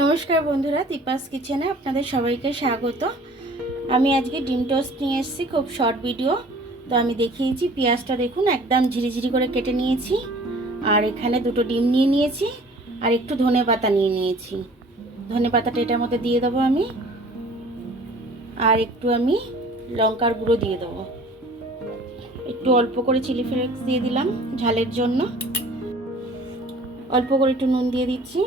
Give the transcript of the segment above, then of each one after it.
নমস্কার বন্ধুরা, দীপাস কিচেনে আপনাদের সবাইকে স্বাগত। আমি আজকে ডিম টোস্ট নিয়ে এসেছি, খুব শর্ট ভিডিও। তো আমি দেখিয়েছি, পেঁয়াজটা দেখুন একদম ঝিরিঝিরি করে কেটে নিয়েছি, আর এখানে দুটো ডিম নিয়ে নিয়েছি, আর একটু ধনেপাতা নিয়ে নিয়েছি। ধনেপাতাটা এটার মধ্যে দিয়ে দেবো আমি, আর একটু আমি লঙ্কার গুঁড়ো দিয়ে দেবো, একটু অল্প করে চিলি ফ্লেক্স দিয়ে দিলাম ঝালের জন্য, অল্প করে একটু নুন দিয়ে দিচ্ছি।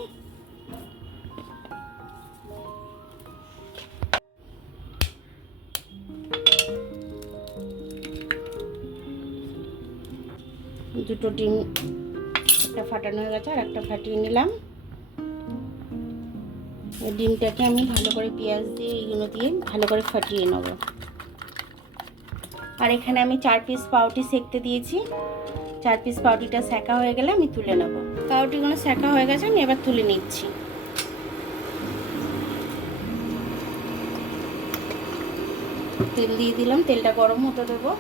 দুটো ডিম, একটা ফাটানো হয়ে গেছে আর একটা ফাটিয়ে নিলাম। এই ডিমটাকে আমি ভালো করে পেঁয়াজ দিয়ে এগুলো দিয়ে ভালো করে ফাটিয়ে নেব। আর এখানে আমি 4 পিস পাউরুটি সেঁকতে দিয়েছি। 4 পিস পাউরুটিটা সেঁকা হয়ে গেলে আমি তুলে নেব। পাউরুটিগুলো সেঁকা হয়ে গেছে, আমি এবার তুলে নিচ্ছি। তেল দিয়ে দিলাম, তেলটা গরম হতে দেবো।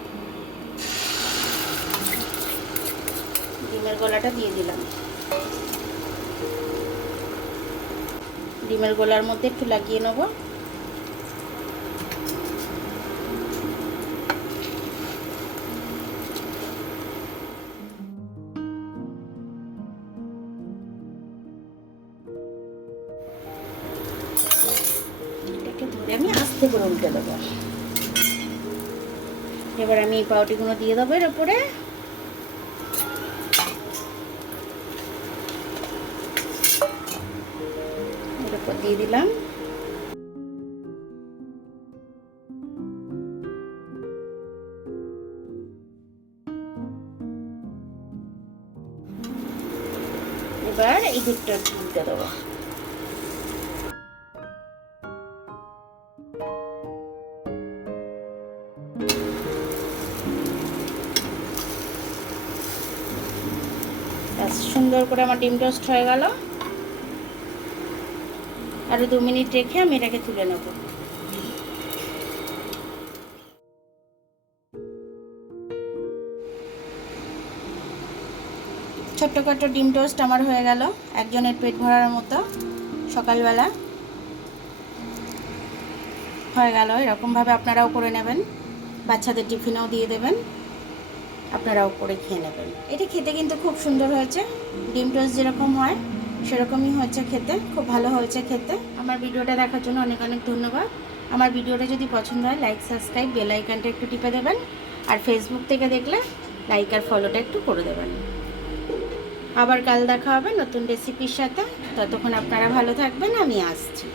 ডিমের গোলাটা দিয়ে দিলাম। ডিমের গোলার মধ্যে একটু লাগিয়ে নেব। এটাকে ধরে আমি আস্তে করে উল্টে দেবো। এবার আমি এই পাউরুটিগুলো দিয়ে দেবো এর উপরে। এর উপর দিয়ে দিলাম। এবার এই দিকটা তুলতে দেবো। সুন্দর করে আমার ডিম টোস্ট হয়ে গেল। আরো 2 মিনিট রেখে আমি এটাকে তুলে নেব। ছোট্টখাটো ডিম টোস্ট আমার হয়ে গেল, একজনের পেট ভরার মতো সকালবেলা হয়ে গেল। এরকমভাবে আপনারাও করে নেবেন, বাচ্চাদের টিফিনেও দিয়ে দেবেন, আপনারাও করে খেয়ে নেবেন। এটা খেতে কিন্তু খুব সুন্দর হয়েছে, ডিম টোস্ট যেরকম হয় সেরকমই হয়েছে খেতে, খুব ভালো হয়েছে খেতে। আমার ভিডিওটা দেখার জন্য অনেক অনেক ধন্যবাদ। আমার ভিডিওটা যদি পছন্দ হয়, লাইক, সাবস্ক্রাইব, বেল আইকনটা একটু টিপে দেবেন, আর ফেসবুক থেকে দেখলে লাইক আর ফলোটা একটু করে দেবেন। আবার কাল দেখা হবে নতুন রেসিপির সাথে। ততক্ষণ আপনারা ভালো থাকবেন, আমি আসছি।